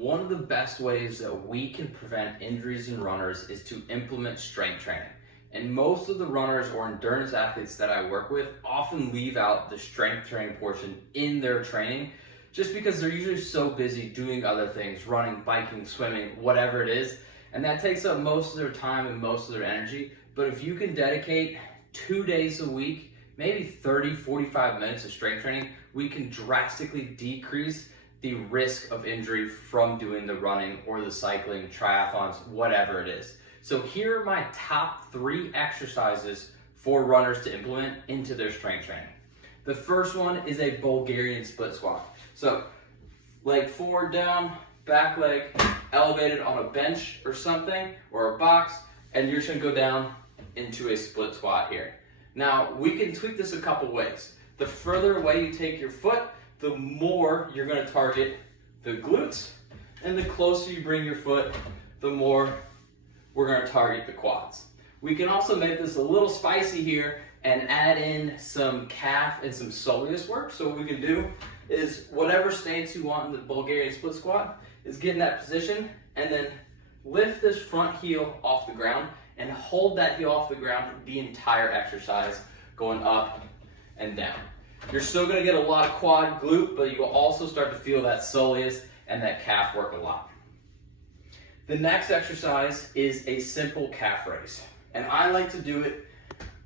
one of the best ways that we can prevent injuries in runners is to implement strength training. And most of the runners or endurance athletes that I work with often leave out the strength training portion in their training just because they're usually so busy doing other things, running, biking, swimming, whatever it is. And that takes up most of their time and most of their energy. But if you can dedicate 2 days a week, maybe 30, 45 minutes of strength training, we can drastically decrease the risk of injury from doing the running or the cycling, triathlons, whatever it is. So here are my top 3 exercises for runners to implement into their strength training. The first one is a Bulgarian split squat. So leg forward, down, back leg elevated on a bench or something, or a box, and you're just gonna go down into a split squat here. Now, we can tweak this a couple ways. The further away you take your foot, the more you're gonna target the glutes, and the closer you bring your foot, the more we're gonna target the quads. We can also make this a little spicy here and add in some calf and some soleus work. So what we can do is whatever stance you want in the Bulgarian split squat is get in that position and then lift this front heel off the ground and hold that heel off the ground the entire exercise, going up and down. You're still gonna get a lot of quad glute, but you'll also start to feel that soleus and that calf work a lot. The next exercise is a simple calf raise. And I like to do it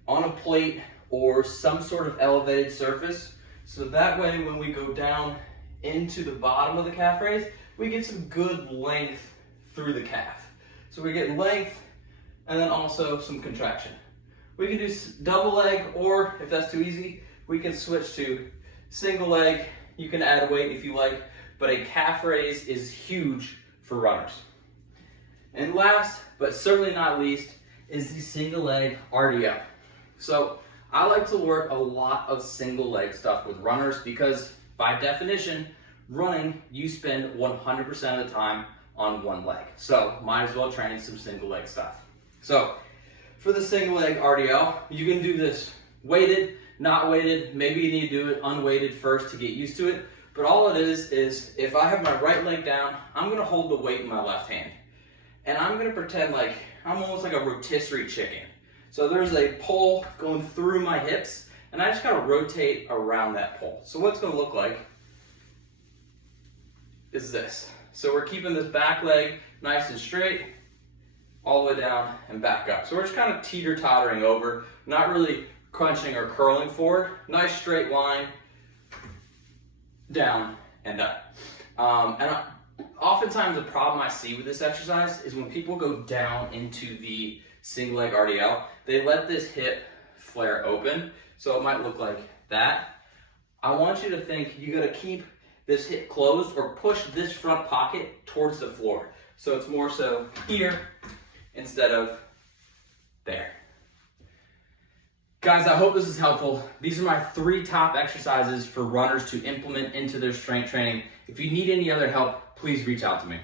on a plate or some sort of elevated surface. So that way when we go down into the bottom of the calf raise, we get some good length through the calf. So we get length and then also some contraction. We can do double leg, or if that's too easy, we can switch to single leg. You can add a weight if you like, but a calf raise is huge for runners. And last, but certainly not least, is the single leg RDL. So I like to work a lot of single leg stuff with runners because by definition, running, you spend 100% of the time on one leg. So might as well train some single leg stuff. So for the single leg RDL, you can do this weighted, not weighted. Maybe you need to do it unweighted first to get used to it. But all it is if I have my right leg down, I'm gonna hold the weight in my left hand. And I'm gonna pretend like I'm almost like a rotisserie chicken. So there's a pole going through my hips, and I just gotta rotate around that pole. So what's gonna look like is this. So we're keeping this back leg nice and straight, all the way down and back up. So we're just kind of teeter-tottering over, not really crunching or curling forward. Nice straight line, down and up. Oftentimes the problem I see with this exercise is when people go down into the single leg RDL, they let this hip flare open. So it might look like that. I want you to think you gotta keep this hip closed or push this front pocket towards the floor. So it's more so here instead of there. Guys, I hope this is helpful. These are my 3 top exercises for runners to implement into their strength training. If you need any other help, please reach out to me.